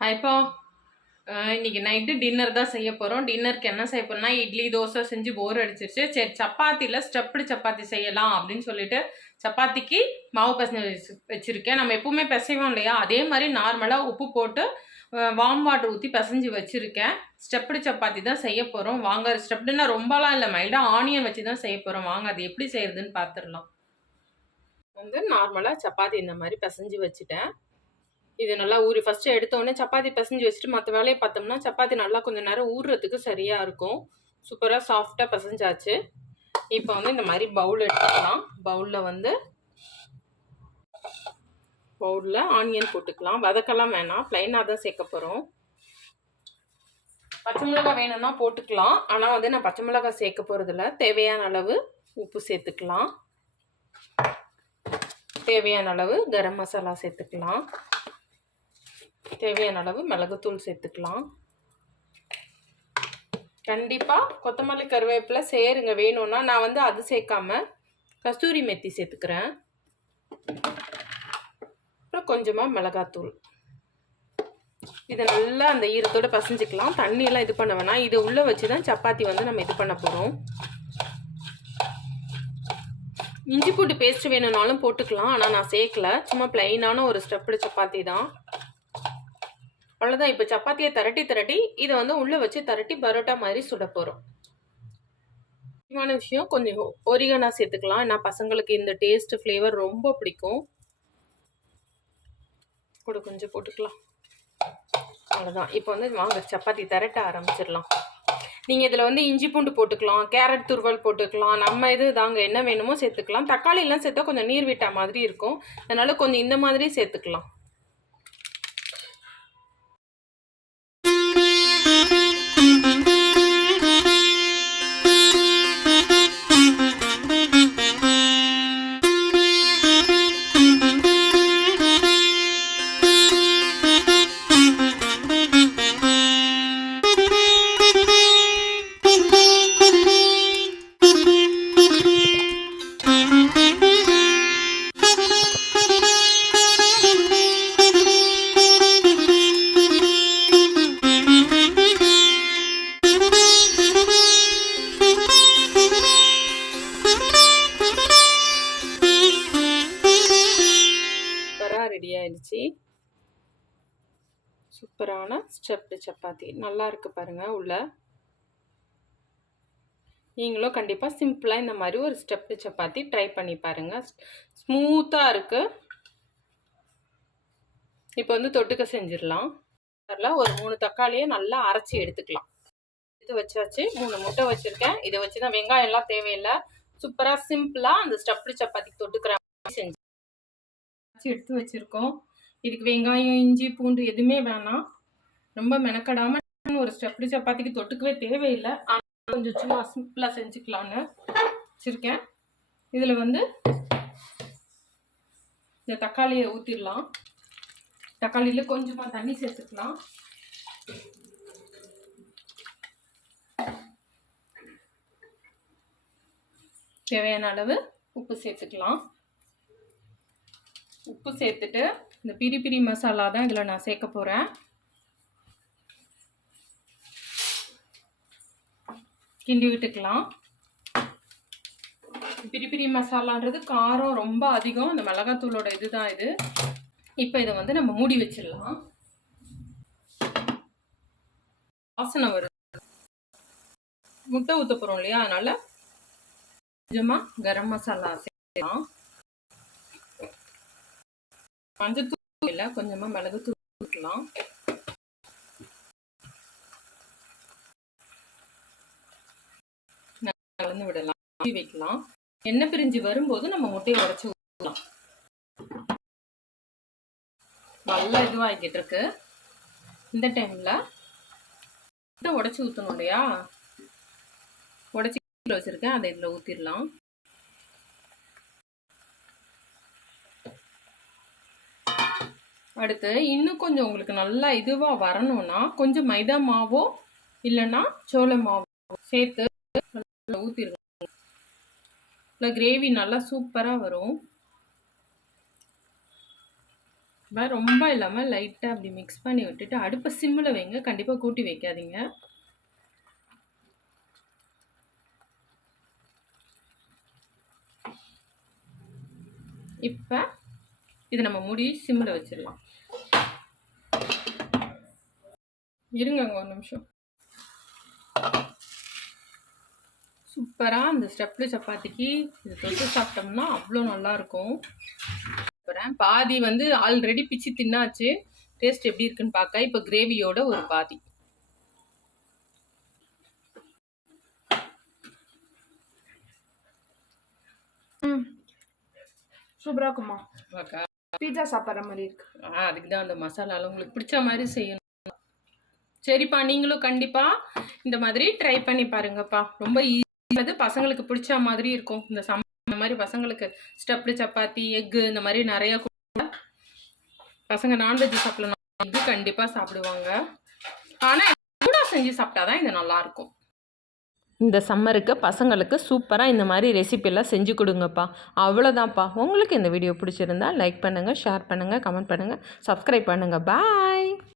ஹாய்ப்பா. இன்னைக்கு night dinner தான் செய்ய போகிறோம். டின்னருக்கு என்ன செய்ய போகிறோம்னா, இட்லி தோசை செஞ்சு போர் அடிச்சிருச்சு. சரி, சப்பாத்தியில் ஸ்டெப்டு சப்பாத்தி செய்யலாம் அப்படின்னு சொல்லிட்டு சப்பாத்திக்கு மாவு பிசைஞ்சு வச்சுருக்கேன். நம்ம எப்பவுமே பிசைவோம் இல்லையா, அதே மாதிரி நார்மலாக உப்பு போட்டு வார்ம் வாட்டர் ஊற்றி பிசைஞ்சு வச்சுருக்கேன். ஸ்டெப்டு சப்பாத்தி தான் செய்ய போகிறோம். வாங்க, ஸ்டெப்டுன்னா ரொம்பலாம் இல்லை, மைல்டாக ஆனியன் வச்சு தான் செய்ய போகிறோம். வாங்க அது எப்படி செய்யறதுன்னு பார்த்துடலாம். நார்மலாக சப்பாத்தி இந்த மாதிரி பிசைஞ்சு வச்சுட்டேன். இது நல்லா ஊறி ஃபஸ்ட்டு எடுத்தோடனே சப்பாத்தி பிசைஞ்சு வச்சுட்டு மற்ற வேலையை பார்த்தோம்னா சப்பாத்தி நல்லா கொஞ்சம் நேரம் ஊறுறதுக்கு சரியாக இருக்கும். சூப்பராக சாஃப்டாக பிசைஞ்சாச்சு. இப்போ இந்த மாதிரி பவுல் எடுத்துக்கலாம். பவுலில் ஆனியன் போட்டுக்கலாம். வதக்கலாம் வேணாம், ப்ளைனாக தான் சேர்க்க போகிறோம். பச்சை மிளகாய் வேணும்னா போட்டுக்கலாம், ஆனால் நான் பச்சை மிளகாய் சேர்க்க போகிறதில்ல. தேவையான அளவு உப்பு சேர்த்துக்கலாம். தேவையான அளவு கரம் மசாலா சேர்த்துக்கலாம். தேவையான அளவு மிளகுத்தூள் சேர்த்துக்கலாம். கண்டிப்பாக கொத்தமல்லி கருவேப்பிலை சேருங்க வேணும்னா. நான் அது சேர்க்காம கஸ்தூரி மெத்தி சேர்த்துக்கிறேன். அப்புறம் கொஞ்சமாக மிளகாத்தூள். இதை நல்லா அந்த ஈரத்தோடு பசைஞ்சிக்கலாம். தண்ணியெல்லாம் இது பண்ண வேணாம். இது உள்ளே வச்சு தான் சப்பாத்தி நம்ம இது பண்ண போகிறோம். இஞ்சி பூண்டு பேஸ்ட் வேணும்னாலும் போட்டுக்கலாம், ஆனால் நான் சேர்க்கல. சும்மா பிளைனான ஒரு ஸ்டெப்டு சப்பாத்தி தான். அவ்வளோதான். இப்போ சப்பாத்தியை திரட்டி இதை உள்ளே வச்சு திரட்டி பரோட்டா மாதிரி சுட போகிறோம். முக்கியமான விஷயம், கொஞ்சம் ஒரிகனா சேர்த்துக்கலாம். நான் பசங்களுக்கு இந்த டேஸ்ட் ஃப்ளேவர் ரொம்ப பிடிக்கும். கூட கொஞ்சம் போட்டுக்கலாம். அவ்வளோதான். இப்போ வாங்க சப்பாத்தி திரட்ட ஆரம்பிச்சிடலாம். நீங்கள் இதில் இஞ்சி பூண்டு போட்டுக்கலாம், கேரட் துருவல் போட்டுக்கலாம். நம்ம இது தாங்க என்ன வேணுமோ சேர்த்துக்கலாம். தக்காளிலாம் சேர்த்தா கொஞ்சம் நீர் விட்டா மாதிரி இருக்கும், அதனால் கொஞ்சம் இந்த மாதிரி சேர்த்துக்கலாம். ரெடி ஆயிடுச்சு. சூப்பரான ஸ்டெப்டு சப்பாத்தி நல்லா இருக்கு பாருங்க. உள்ள நீங்களும் கண்டிப்பாக சிம்பிளாக இந்த மாதிரி ஒரு ஸ்டெப்டு சப்பாத்தி ட்ரை பண்ணி பாருங்க. ஸ்மூத்தாக இருக்கு. இப்போ தொட்டுக்க செஞ்சிடலாம். அதில் ஒரு 3 தக்காளியை நல்லா அரைச்சி எடுத்துக்கலாம். எடுத்து வச்சாச்சு. 3 முட்டை வச்சுருக்கேன். இதை வச்சு தான், வெங்காயம் எல்லாம் தேவையில்லை. சூப்பராக சிம்பிளாக அந்த ஸ்டெப்டு சப்பாத்தி தொட்டுக்கிற மாதிரி செஞ்சு எடுத்து வச்சுருக்கோம். இதுக்கு வெங்காயம் இஞ்சி பூண்டு எதுவுமே வேணாம். ரொம்ப மெனக்கடாமல் ஒரு ஸ்டெப்டு சப்பாத்திக்கு தொட்டுக்கவே தேவையில்லை. ஆனால் கொஞ்சம் சும்மா சிம்பிளாக செஞ்சுக்கலான்னு வச்சுருக்கேன். இதில் இந்த தக்காளியை ஊற்றிடலாம். தக்காளியில் கொஞ்சமாக தண்ணி சேர்த்துக்கலாம். தேவையான அளவு உப்பு சேர்த்துக்கலாம். உப்பு சேர்த்துட்டு இந்த பிரி மசாலா தான் இதில் நான் சேர்க்க போகிறேன். கிண்டி விட்டுக்கலாம். பிரி மசாலான்றது காரம் ரொம்ப அதிகம். இந்த மிளகாத்தூளோட இதுதான் இது. இப்போ இதை நம்ம மூடி வச்சிடலாம். வாசனை வருது. முட்டை ஊற்ற போகிறோம் இல்லையா, அதனால கொஞ்சமாக கரம் மசாலா சேர்க்கலாம். மஞ்சத்தூள் இல்லை, கொஞ்சமாக மிளகுத்தூள் ஊற்றலாம். கலந்து விடலாம், வைக்கலாம். எண்ணெய் பிரிஞ்சு வரும்போது நம்ம முட்டையை உடைச்சி ஊற்றலாம். நல்லா இதுவாகிட்டு இருக்கு. இந்த டைமில் முட்டை உடைச்சி ஊற்றணும் இல்லையா, உடைச்சி வச்சுருக்கேன். அதை இதில் ஊற்றிடலாம். அடுத்து இன்னும் கொஞ்சம் உங்களுக்கு நல்லா இதுவாக வரணும்னா கொஞ்சம் மைதா மாவோ இல்லைன்னா சோள மாவோ சேர்த்து ஊற்றிடுங்க. இல்லை கிரேவி நல்லா சூப்பராக வரும். ரொம்ப இல்லாமல் லைட்டாக அப்படி மிக்ஸ் பண்ணி விட்டுட்டு அடுப்பை சிம்மில் வைங்க, கண்டிப்பாக கூட்டி வைக்காதீங்க. இப்போ இது நம்ம மூடி சிம்மில் வச்சிடலாம். இருங்கங்க ஒரு நிமிஷம். சூப்பராக அந்த ஸ்டெப்லி சப்பாத்திக்கு இது தொட்டு சாப்பிட்டோம்னா அவ்வளோ நல்லாயிருக்கும். அப்புறம் பாதி வந்து ஆல்ரெடி பிச்சு தின்னாச்சு. டேஸ்ட் எப்படி இருக்குன்னு பார்க்க இப்போ கிரேவியோட ஒரு பாதி. சூப்பராக இருக்குமா? பீட்சா சாப்பிட்ற மாதிரி இருக்கு. அதுக்கு தான் அந்த மசாலாலாம் உங்களுக்கு பிடிச்ச மாதிரி செய்யணும். சரிப்பா, நீங்களும் கண்டிப்பாக இந்த மாதிரி ட்ரை பண்ணி பாருங்கப்பா. ரொம்ப ஈஸியாக பசங்களுக்கு பிடிச்ச மாதிரி இருக்கும். இந்த மாதிரி பசங்களுக்கு ஸ்டெப்டு சப்பாத்தி, எக்கு இந்த மாதிரி நிறையா பசங்க நான்வெஜ் சாப்பிடலாம், இது கண்டிப்பாக சாப்பிடுவாங்க. ஆனால் கூட செஞ்சு சாப்பிட்டாதான் இது நல்லாயிருக்கும். இந்த சம்மருக்கு பசங்களுக்கு சூப்பராக இந்த மாதிரி ரெசிபியெல்லாம் செஞ்சு கொடுங்கப்பா. அவ்வளோதான்ப்பா. உங்களுக்கு இந்த வீடியோ பிடிச்சிருந்தா லைக் பண்ணுங்கள், ஷேர் பண்ணுங்கள், கமெண்ட் பண்ணுங்கள், சப்ஸ்கிரைப் பண்ணுங்கள். பாய்.